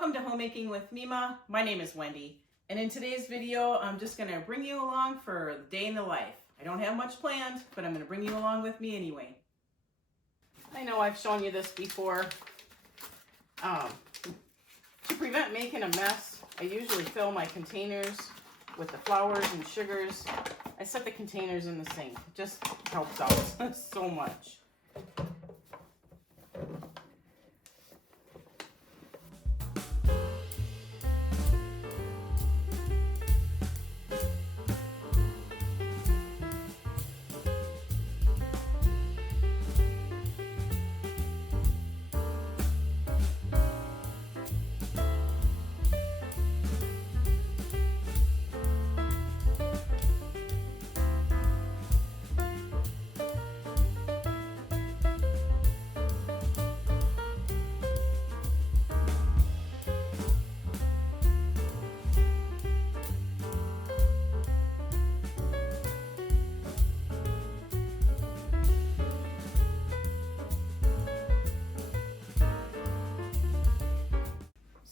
Welcome to Homemaking with Mima. My name is Wendy, and in today's video I'm just going to bring you along for a day in the life. I don't have much planned, but I'm going to bring you along with me anyway. I know I've shown you this before. To prevent making a mess, I usually fill my containers with the flours and sugars. I set the containers in the sink. It just helps out so much.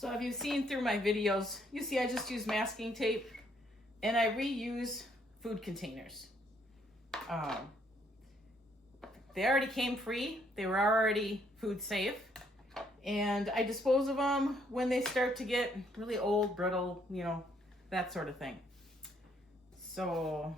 So if you've seen through my videos, you see I just use masking tape and I reuse food containers. They already came free. They were already food safe. And I dispose of them when they start to get really old, brittle, you know, that sort of thing. So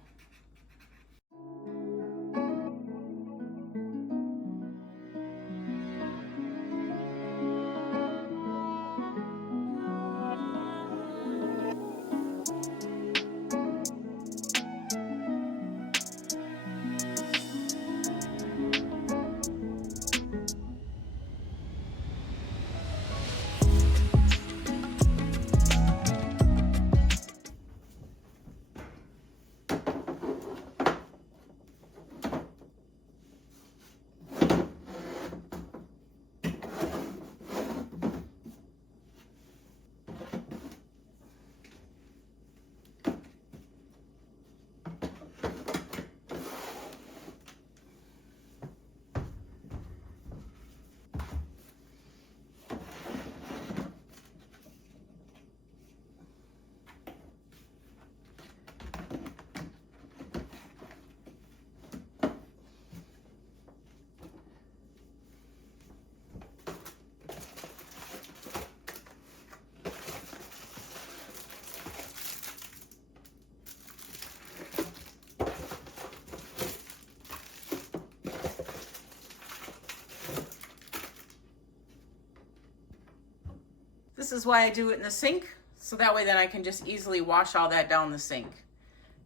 this is why I do it in the sink, so that way then I can just easily wash all that down the sink.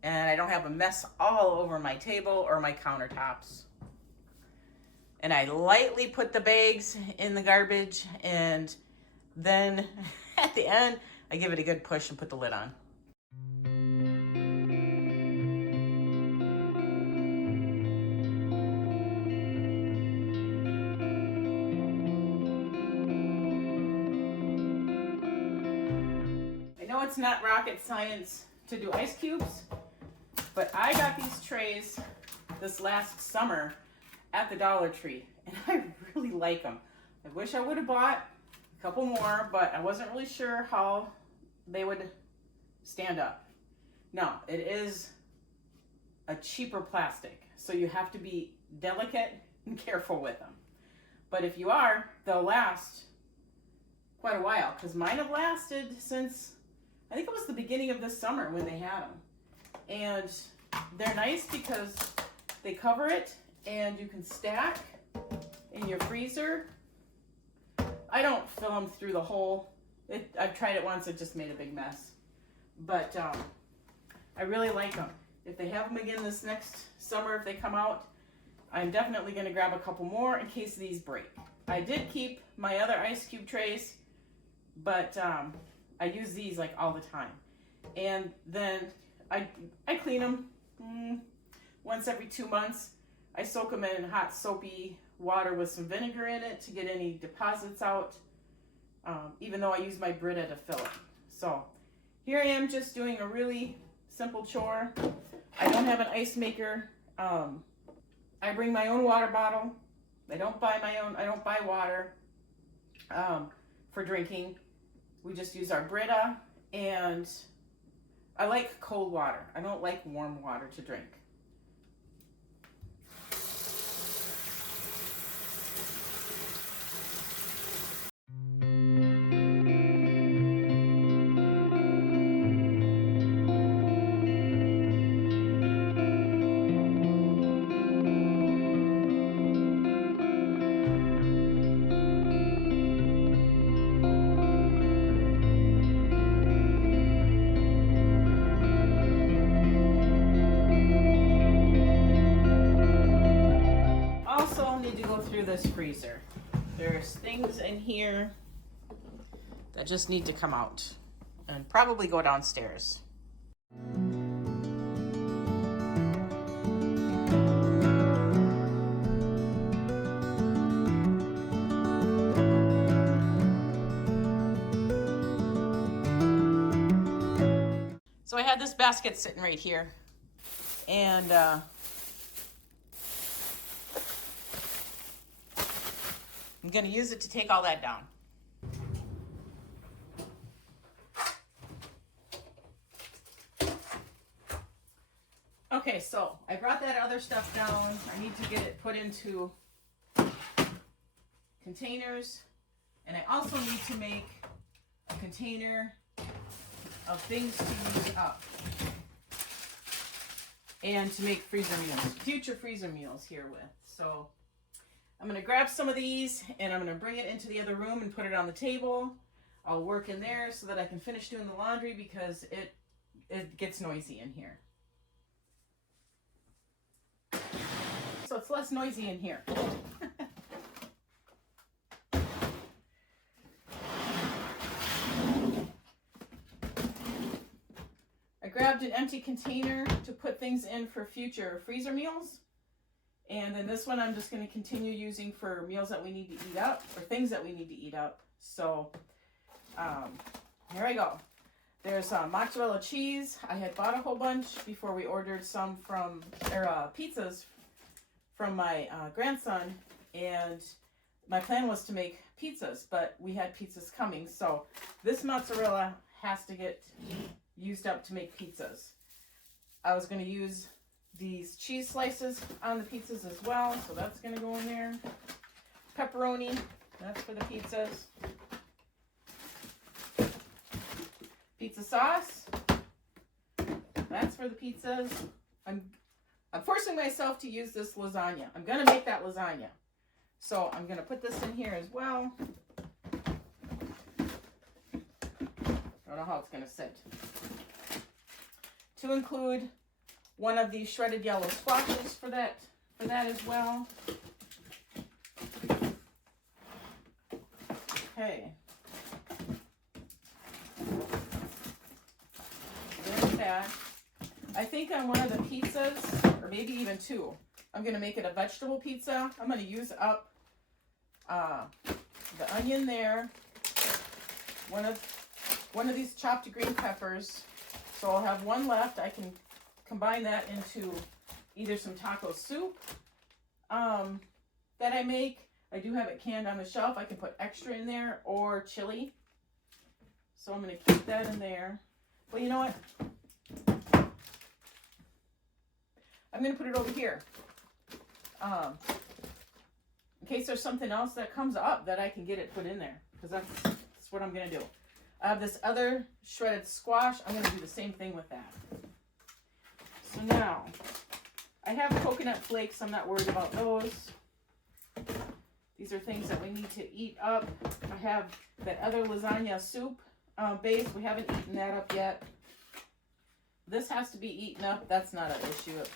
And I don't have a mess all over my table or my countertops. And I lightly put the bags in the garbage, and then at the end, I give it a good push and put the lid on. It's not rocket science to do ice cubes, but I got these trays this last summer at the Dollar Tree, and I really like them. I wish I would have bought a couple more, but I wasn't really sure how they would stand up. Now, it is a cheaper plastic, so you have to be delicate and careful with them. But if you are, they'll last quite a while, because mine have lasted since I think it was the beginning of this summer when they had them. And they're nice because they cover it and you can stack in your freezer. I don't fill them through the hole. I've tried it once, it just made a big mess. But I really like them. If they have them again this next summer, if they come out, I'm definitely going to grab a couple more in case these break. I did keep my other ice cube trays, but I use these like all the time. And then I clean them once every 2 months. I soak them in hot soapy water with some vinegar in it to get any deposits out, even though I use my Brita to fill it. So here I am just doing a really simple chore. I don't have an ice maker. I bring my own water bottle. I don't buy water for drinking. We just use our Brita, and I like cold water. I don't like warm water to drink. Through this freezer. There's things in here that just need to come out and probably go downstairs. So I had this basket sitting right here, and I'm going to use it to take all that down. Okay, so I brought that other stuff down. I need to get it put into containers. And I also need to make a container of things to use up. And to make freezer meals, future freezer meals here with. So I'm going to grab some of these and I'm going to bring it into the other room and put it on the table. I'll work in there so that I can finish doing the laundry because it gets noisy in here. So it's less noisy in here. I grabbed an empty container to put things in for future freezer meals. And then this one I'm just going to continue using for meals that we need to eat up, or things that we need to eat up. So here I go. There's mozzarella cheese. I had bought a whole bunch before we ordered some from, pizzas from my grandson. And my plan was to make pizzas, but we had pizzas coming. So this mozzarella has to get used up to make pizzas. I was going to use these cheese slices on the pizzas as well, so that's going to go in there. Pepperoni, that's for the pizzas. Pizza sauce, that's for the pizzas. I'm forcing myself to use this lasagna. I'm going to make that lasagna. So I'm going to put this in here as well. I don't know how it's going to sit. To include one of these shredded yellow squashes for that as well. Okay. There's that. I think on one of the pizzas, or maybe even two, I'm going to make it a vegetable pizza. I'm going to use up the onion there, one of these chopped green peppers. So I'll have one left. I can combine that into either some taco soup that I make. I do have it canned on the shelf. I can put extra in there, or chili. So I'm going to keep that in there. Well, you know what? I'm going to put it over here. In case there's something else that comes up that I can get it put in there. Because that's what I'm going to do. I have this other shredded squash. I'm going to do the same thing with that. So now, I have coconut flakes. I'm not worried about those. These are things that we need to eat up. I have that other lasagna soup base. We haven't eaten that up yet. This has to be eaten up. That's not an issue of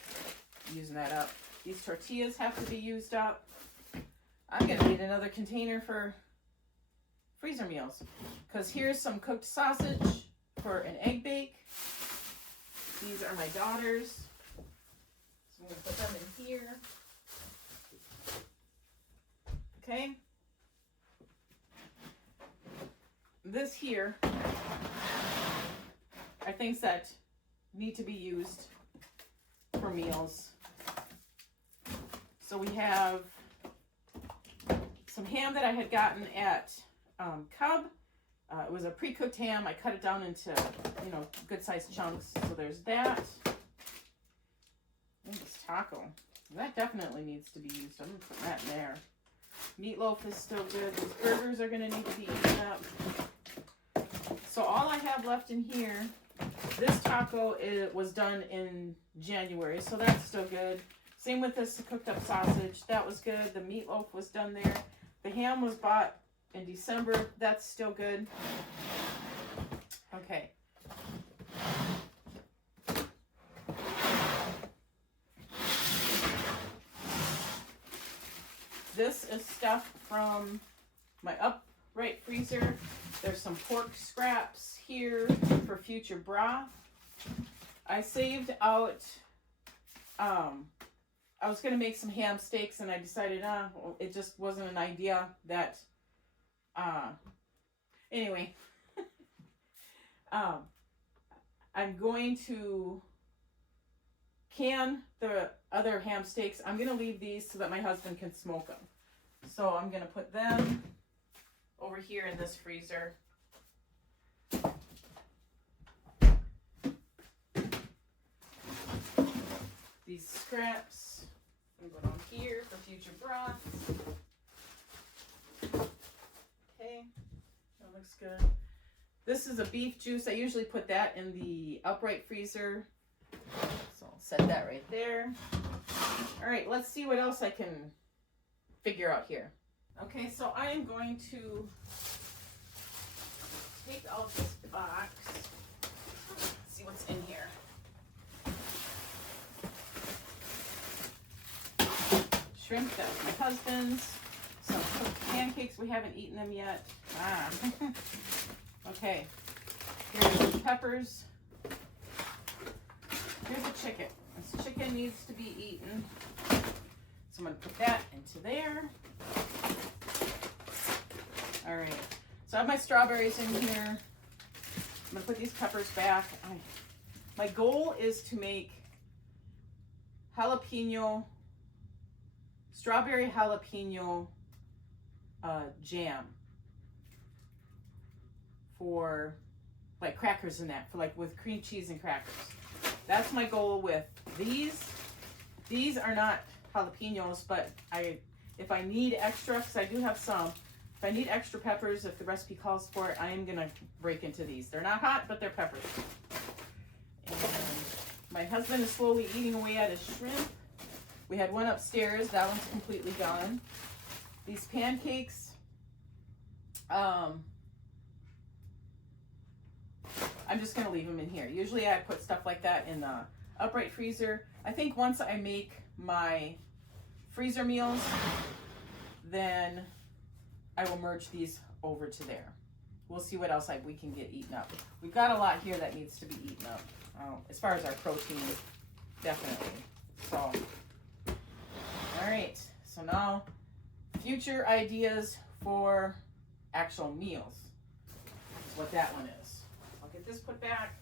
using that up. These tortillas have to be used up. I'm going to need another container for freezer meals. Because here's some cooked sausage for an egg bake. These are my daughters. So I'm going to put them in here. Okay. This here are things that need to be used for meals. So we have some ham that I had gotten at Cub, It was a pre-cooked ham. I cut it down into, you know, good-sized chunks. So there's that. And this taco. That definitely needs to be used. I'm going to put that in there. Meatloaf is still good. These burgers are going to need to be eaten up. So all I have left in here, this taco was done in January, so that's still good. Same with this cooked up sausage. That was good. The meatloaf was done there. The ham was bought in December. That's still good. Okay. This is stuff from my upright freezer. There's some pork scraps here for future broth. I saved out, I was going to make some ham steaks and I decided, it just wasn't an idea that, anyway, I'm going to can the other ham steaks. I'm going to leave these so that my husband can smoke them. So I'm going to put them over here in this freezer. These scraps, I'm going to go down here for future broth. Okay, that looks good. This is a beef juice. I usually put that in the upright freezer. So I'll set that right there. All right, let's see what else I can figure out here. Okay, so I am going to take out this box. Let's see what's in here. Shrimp, that's my husband's. Some cooked pancakes, we haven't eaten them yet. Okay, here's the peppers. Here's a chicken. This chicken needs to be eaten. So I'm going to put that into there. All right. So I have my strawberries in here. I'm going to put these peppers back. My goal is to make strawberry jalapeno jam for like crackers and that, for like with cream cheese and crackers. That's my goal with these. These are not jalapenos, but if I need extra, because I do have some, if I need extra peppers, if the recipe calls for it, I am gonna break into these. They're not hot, but they're peppers. And my husband is slowly eating away at his shrimp. We had one upstairs, that one's completely gone. These pancakes, I'm just gonna leave them in here. Usually I put stuff like that in the upright freezer. I think once I make my freezer meals, then I will merge these over to there. We'll see what else we can get eaten up. We've got a lot here that needs to be eaten up. As far as our protein, definitely. So, all right. So now, future ideas for actual meals is what that one is. I'll get this put back.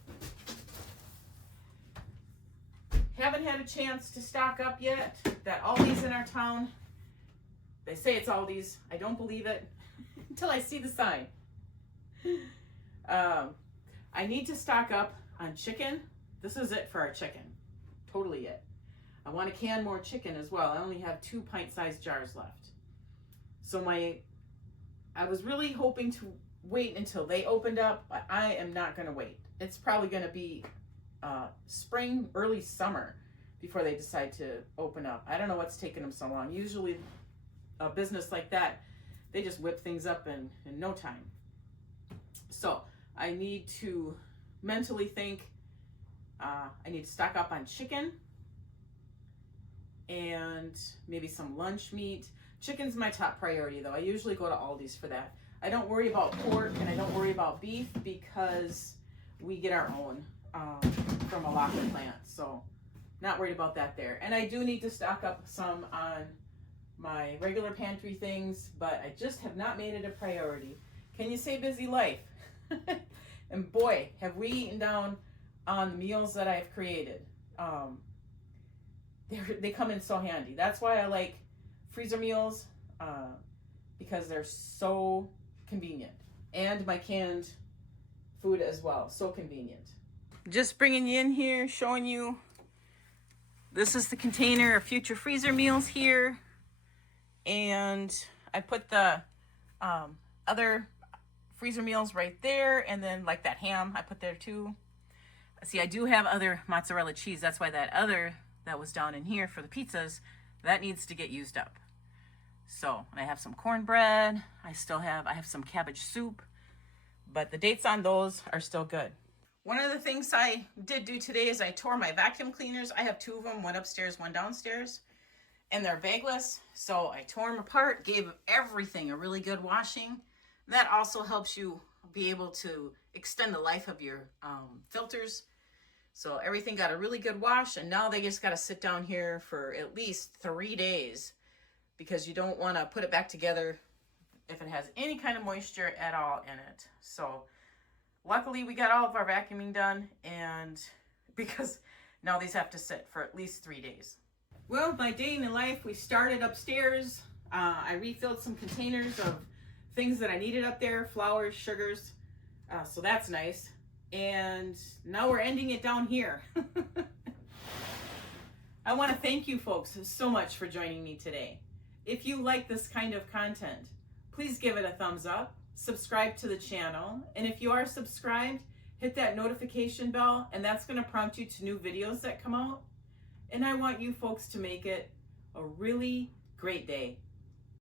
Haven't had a chance to stock up yet. That Aldi's in our town. They say it's Aldi's. I don't believe it until I see the sign. I need to stock up on chicken. This is it for our chicken. Totally it. I want to can more chicken as well. I only have 2 pint-sized jars left. So I was really hoping to wait until they opened up, but I am not going to wait. It's probably going to be spring, early summer before they decide to open up. I don't know what's taking them so long. Usually a business like that, they just whip things up in no time. So I need to mentally think, I need to stock up on chicken and maybe some lunch meat. Chicken's my top priority though. I usually go to Aldi's for that. I don't worry about pork and I don't worry about beef because we get our own from a local plant. So not worried about that there. And I do need to stock up some on my regular pantry things, but I just have not made it a priority. Can you say busy life? And boy, have we eaten down on the meals that I've created. They come in so handy. That's why I like freezer meals, because they're so convenient and my canned food as well. So convenient. Just bringing you in here, showing you, this is the container of future freezer meals here. And I put the other freezer meals right there, and then like that ham I put there too. See, I do have other mozzarella cheese. That's why that other that was down in here for the pizzas, that needs to get used up. So, and I have some cornbread. I have some cabbage soup, but the dates on those are still good. One of the things I did do today is I tore my vacuum cleaners. I have 2 of them, one upstairs, one downstairs, and they're bagless. So I tore them apart, gave everything a really good washing. That also helps you be able to extend the life of your filters. So everything got a really good wash, and now they just got to sit down here for at least 3 days, because you don't want to put it back together if it has any kind of moisture at all in it. So luckily we got all of our vacuuming done, and because now these have to sit for at least 3 days. Well, my day in the life, we started upstairs. I refilled some containers of things that I needed up there, flours, sugars, so that's nice. And now we're ending it down here. I want to thank you folks so much for joining me today. If you like this kind of content, please give it a thumbs up, subscribe to the channel, and if you are subscribed, hit that notification bell, and that's going to prompt you to new videos that come out. And I want you folks to make it a really great day.